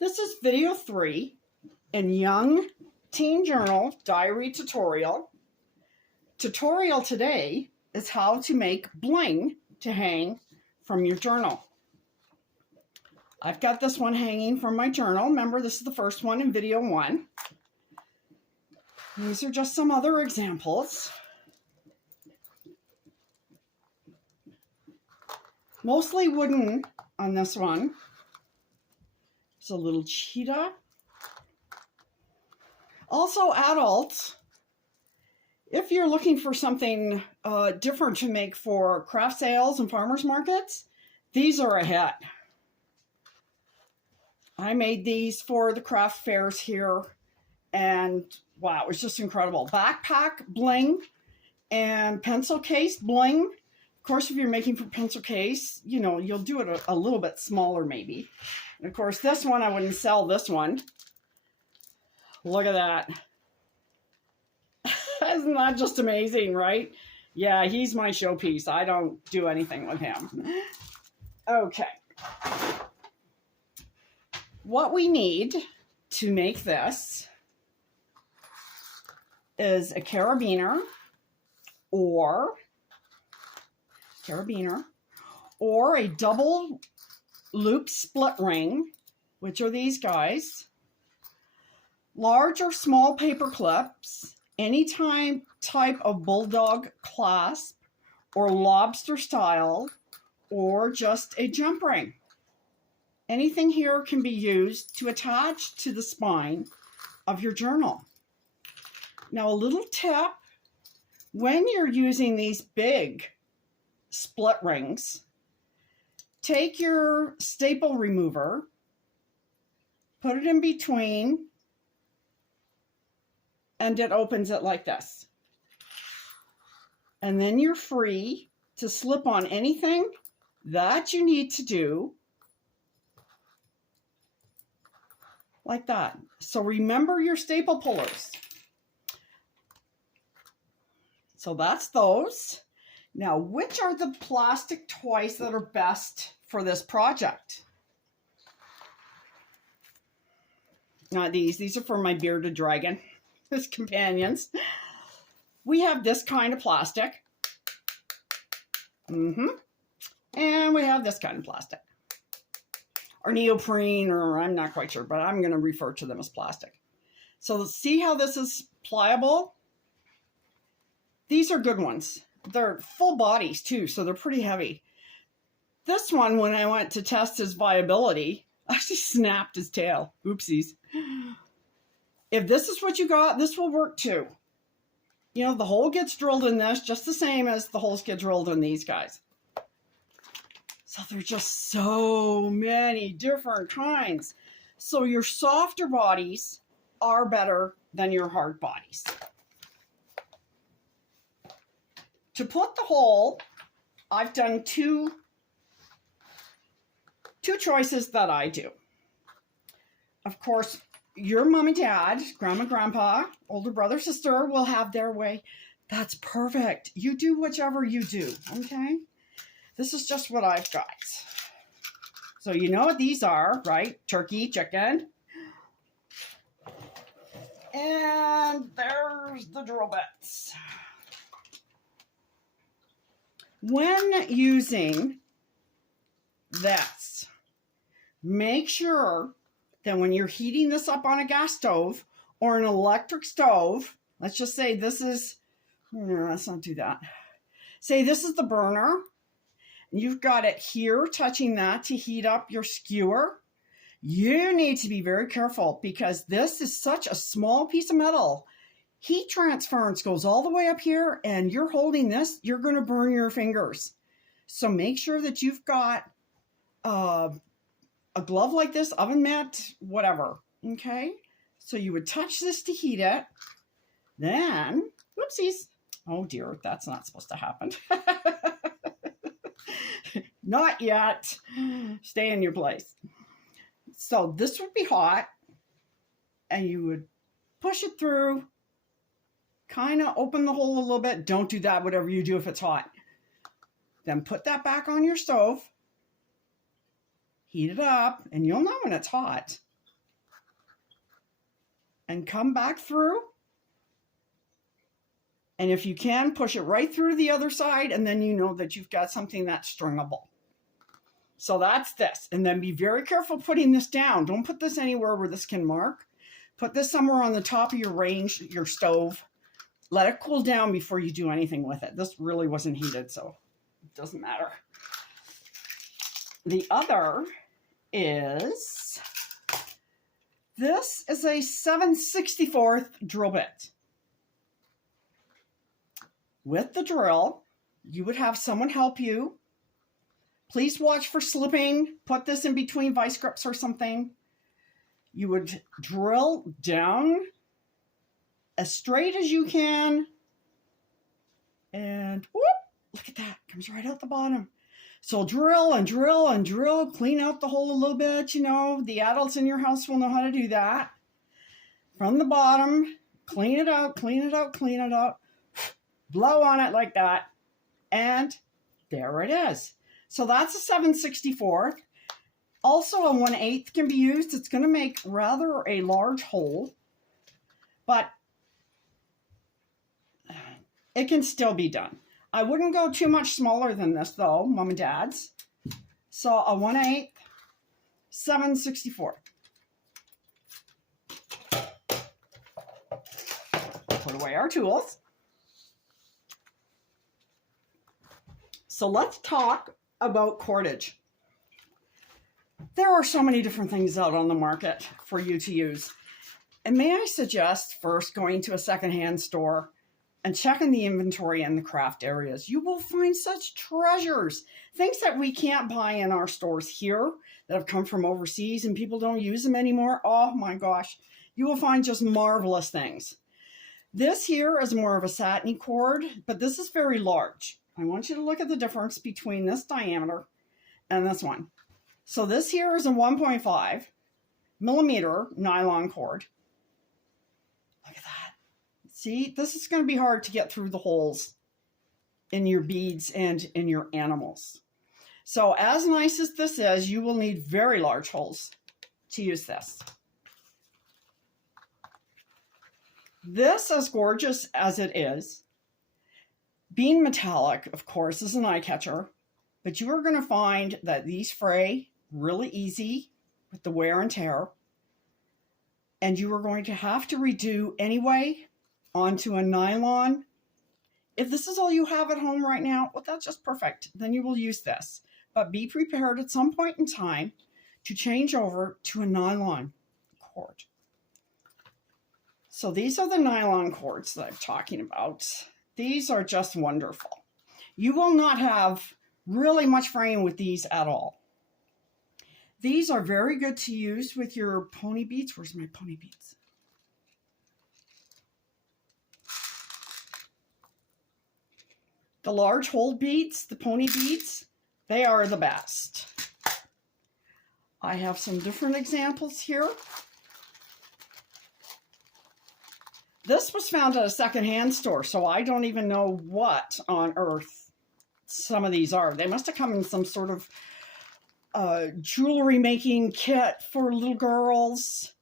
This is video 3 in Young Teen Journal Diary Tutorial. Tutorial today is how to make bling to hang from your journal. I've got this one hanging from my journal. Remember, this is the first one in video 1. These are just some other examples. Mostly wooden on this one. It's a little cheetah. Also, adults, if you're looking for something different to make for craft sales and farmers markets, these are a hit. I made these for the craft fairs here, and wow, it's just incredible. Backpack bling and pencil case bling. Of course, if you're making for pencil case, you know, you'll do it a little bit smaller maybe. And of course, this one, I wouldn't sell this one. Look at that. Isn't that just amazing, right? Yeah, he's my showpiece. I don't do anything with him. Okay. What we need to make this is a carabiner or a double loop split ring, which are these guys, large or small paper clips, any type of bulldog clasp or lobster style, or just a jump ring. Anything here can be used to attach to the spine of your journal. Now, a little tip, when you're using these big split rings, take your staple remover, put it in between, and it opens it like this. And then you're free to slip on anything that you need to do like that. So remember your staple pullers. So that's those. Now, which are the plastic toys that are best for this project? Not these. These are for my bearded dragon, his companions. We have this kind of plastic. And we have this kind of plastic. Or neoprene, or I'm not quite sure, but I'm going to refer to them as plastic. So see how this is pliable? These are good ones. They're full bodies too, so they're pretty heavy. This one, when I went to test his viability, actually snapped his tail. Oopsies. If this is what you got, this will work too. You know, the hole gets drilled in this just the same as the holes get drilled in these guys. So there's just so many different kinds. So your softer bodies are better than your hard bodies. To put the hole, I've done two choices that I do. Of course, your mom and dad, grandma, grandpa, older brother, sister will have their way. That's perfect. You do whichever you do, okay? This is just what I've got. So you know what these are, right? Turkey, chicken. And there's the drill bits. When using this, make sure that when you're heating this up on a gas stove or an electric stove, let's just say this is, let's not do that. Say this is the burner, and you've got it here touching that to heat up your skewer. You need to be very careful because this is such a small piece of metal. Heat transference goes all the way up here, and you're holding this, you're going to burn your fingers. So make sure that you've got a glove like this, oven mitt, whatever, okay? So you would touch this to heat it. Then, whoopsies. Oh dear, that's not supposed to happen. Not yet. Stay in your place. So this would be hot, and you would push it through, kind of open the hole a little bit. Don't do that, whatever you do if it's hot. Then put that back on your stove. Heat it up, and you'll know when it's hot. and come back through. And if you can, push it right through to the other side, and then you know that you've got something that's stringable. So that's this. And then be very careful putting this down. Don't put this anywhere where this can mark. Put this somewhere on the top of your range, your stove. Let it cool down before you do anything with it. This really wasn't heated, so it doesn't matter. The other is, this is a 7/64 drill bit. With the drill, you would have someone help you. Please watch for slipping. Put this in between vice grips or something. You would drill down as straight as you can. And whoop, look at that. Comes right out the bottom. So drill and drill and drill. Clean out the hole a little bit. You know, the adults in your house will know how to do that. From the bottom, clean it out, clean it out, clean it out. Blow on it like that. And there it is. So that's a 7/64. Also a 1/8 can be used. It's going to make rather a large hole, but it can still be done. I wouldn't go too much smaller than this though, Mom and Dads. So a 1/8, 7/64. Put away our tools. So let's talk about cordage. There are so many different things out on the market for you to use. And may I suggest first going to a secondhand store and checking the inventory in the craft areas. You will find such treasures, things that we can't buy in our stores here that have come from overseas and people don't use them anymore. Oh my gosh, you will find just marvelous things. This here is more of a satiny cord, but this is very large. I want you to look at the difference between this diameter and this one. So this here is a 1.5 millimeter nylon cord. Look at that. See, this is going to be hard to get through the holes in your beads and in your animals. So as nice as this is, you will need very large holes to use this. This, as gorgeous as it is, being metallic, of course, is an eye catcher, but you are going to find that these fray really easy with the wear and tear, and you are going to have to redo anyway onto a nylon. If this is all you have at home right now, well, that's just perfect. Then you will use this, but be prepared at some point in time to change over to a nylon cord. So these are the nylon cords that I'm talking about. These are just wonderful. You will not have really much fraying with these at all. These are very good to use with your pony beads. Where's my pony beads? The large hole beads, the pony beads, they are the best. I have some different examples here. This was found at a secondhand store, so I don't even know what on earth some of these are. They must have come in some sort of jewelry making kit for little girls.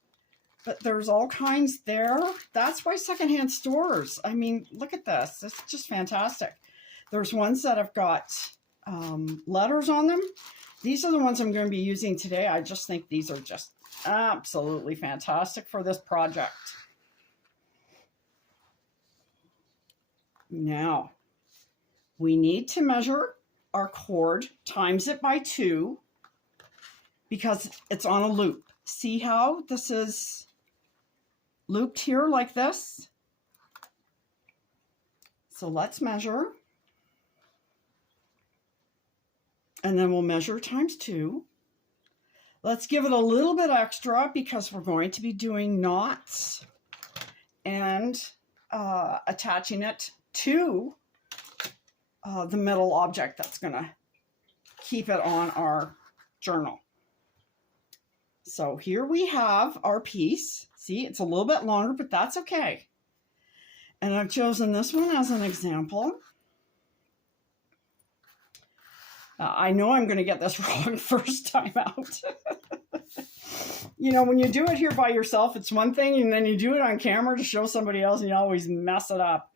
But there's all kinds there. That's why secondhand stores, I mean, look at this. It's just fantastic. There's ones that have got letters on them. These are the ones I'm going to be using today. I just think these are just absolutely fantastic for this project. Now, we need to measure our cord, times it by 2, because it's on a loop. See how this is looped here like this? So let's measure. And then we'll measure times 2. Let's give it a little bit extra because we're going to be doing knots and attaching it to the middle object that's going to keep it on our journal. So here we have our piece. See, it's a little bit longer, but that's okay. And I've chosen this one as an example. I know I'm going to get this wrong first time out. You know, when you do it here by yourself, it's one thing, and then you do it on camera to show somebody else, and you always mess it up.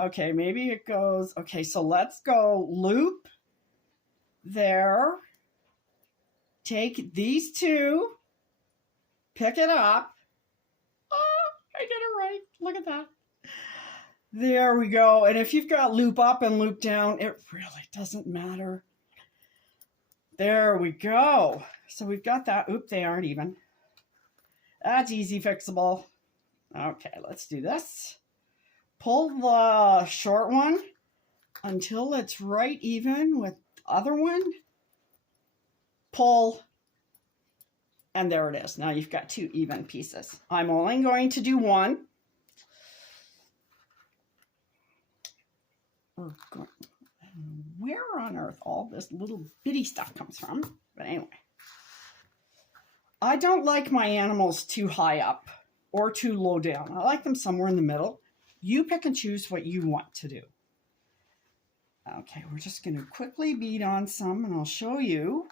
Okay, maybe it goes, okay, so let's go loop there. Take these two, pick it up. Oh, I did it right. Look at that. There we go. And if you've got loop up and loop down, it really doesn't matter. There we go. So we've got that. Oop, they aren't even. That's easy fixable. Okay, let's do this. Pull the short one until it's right even with the other one. Pull. And there it is. Now you've got two even pieces. I'm only going to do one. Where on earth all this little bitty stuff comes from? But anyway. I don't like my animals too high up or too low down. I like them somewhere in the middle. You pick and choose what you want to do. Okay, we're just going to quickly bead on some, and I'll show you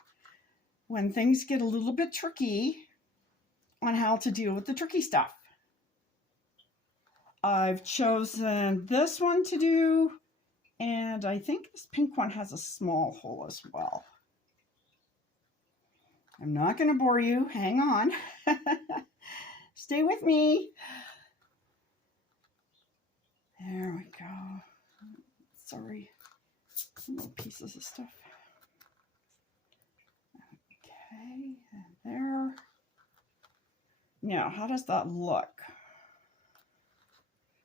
when things get a little bit tricky on how to deal with the tricky stuff. I've chosen this one to do, and I think this pink one has a small hole as well. I'm not going to bore you. Hang on. Stay with me. There we go. Sorry. Little pieces of stuff. Okay, and there. Now, how does that look?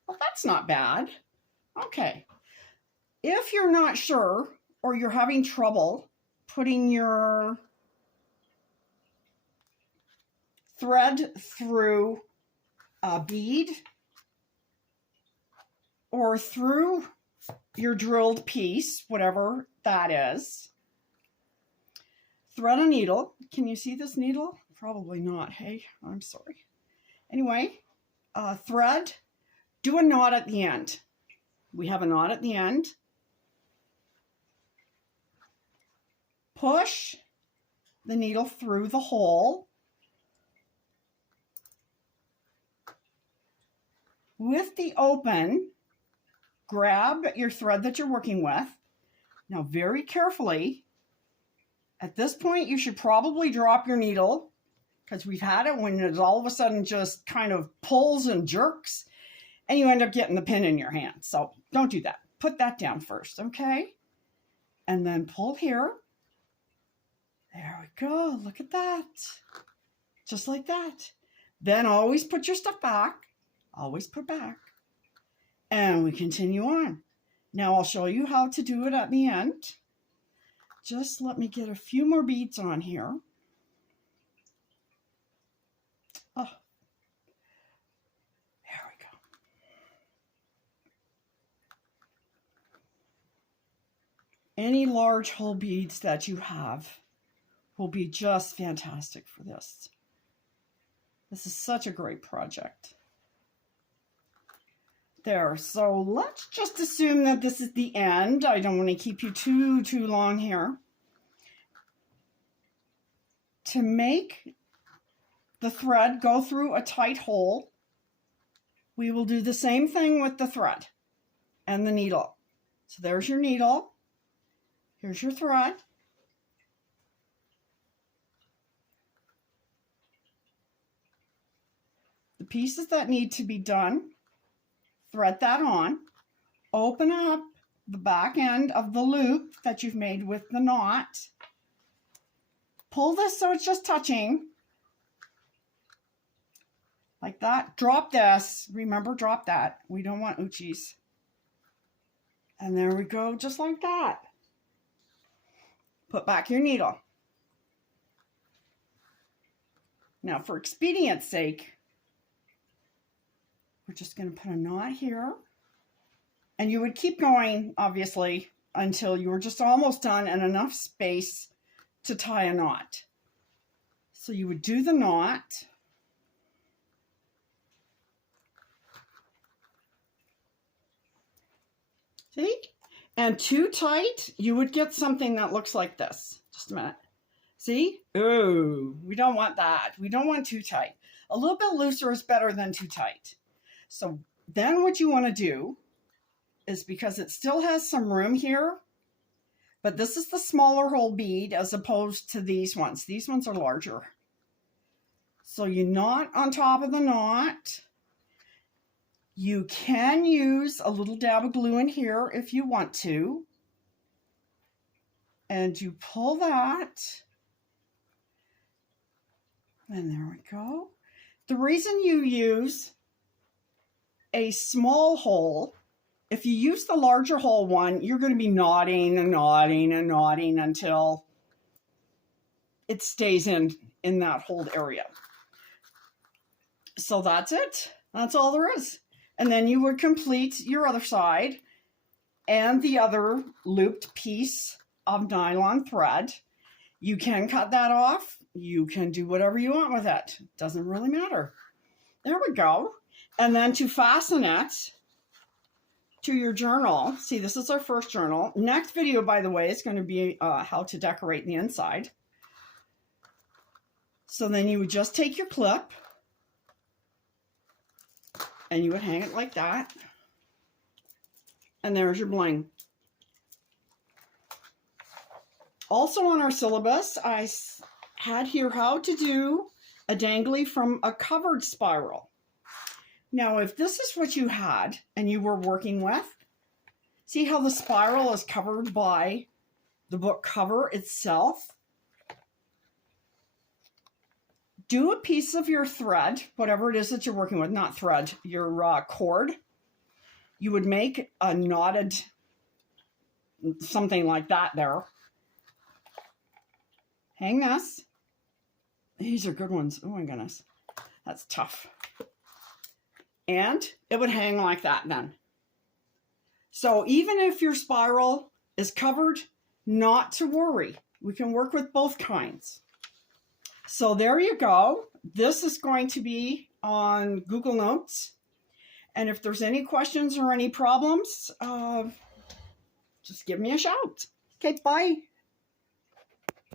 Well, that's not bad. Okay. If you're not sure or you're having trouble putting your thread through a bead or through your drilled piece, whatever that is, thread a needle. Can you see this needle? Probably not. Hey, I'm sorry. Anyway, thread, do a knot at the end. We have a knot at the end. Push the needle through the hole. With the open, grab your thread that you're working with. Now, very carefully, at this point, you should probably drop your needle because we've had it when it all of a sudden just kind of pulls and jerks and you end up getting the pin in your hand. So don't do that. Put that down first, okay? And then pull here. There we go. Look at that. Just like that. Then always put your stuff back. Always put back. And we continue on. Now I'll show you how to do it at the end. Just let me get a few more beads on here. Oh, there we go. Any large hole beads that you have will be just fantastic for this. This is such a great project. There, so let's just assume that this is the end. I don't want to keep you too long here. To make the thread go through a tight hole, we will do the same thing with the thread and the needle. So there's your needle. Here's your thread. The pieces that need to be done, thread that on, open up the back end of the loop that you've made with the knot, pull this so it's just touching, like that, drop this, remember drop that, we don't want ouchies, and there we go, just like that. Put back your needle. Now for expedience sake, we're just going to put a knot here. And you would keep going, obviously, until you were just almost done and enough space to tie a knot. So you would do the knot. See? And too tight, you would get something that looks like this. Just a minute. See? Ooh, we don't want that. We don't want too tight. A little bit looser is better than too tight. So then what you want to do is, because it still has some room here, but this is the smaller hole bead as opposed to these ones. These ones are larger. So you knot on top of the knot. You can use a little dab of glue in here if you want to. And you pull that. And there we go. The reason you use a small hole, if you use the larger hole one, you're going to be knotting and knotting and knotting until it stays in that hold area. So that's it. That's all there is. And then you would complete your other side and the other looped piece of nylon thread. You can cut that off. You can do whatever you want with it. Doesn't really matter. There we go. And then to fasten it to your journal. See, this is our first journal. Next video, by the way, is going to be how to decorate the inside. So then you would just take your clip and you would hang it like that. And there's your bling. Also on our syllabus, I had here how to do a dangly from a covered spiral. Now, if this is what you had and you were working with, see how the spiral is covered by the book cover itself? Do a piece of your thread, whatever it is that you're working with, not thread, your cord. You would make a knotted, something like that there. Hang this. These are good ones. Oh my goodness. That's tough. And it would hang like that then. So even if your spiral is covered, not to worry. We can work with both kinds. So there you go. This is going to be on Google Notes. And if there's any questions or any problems, just give me a shout. Okay, bye.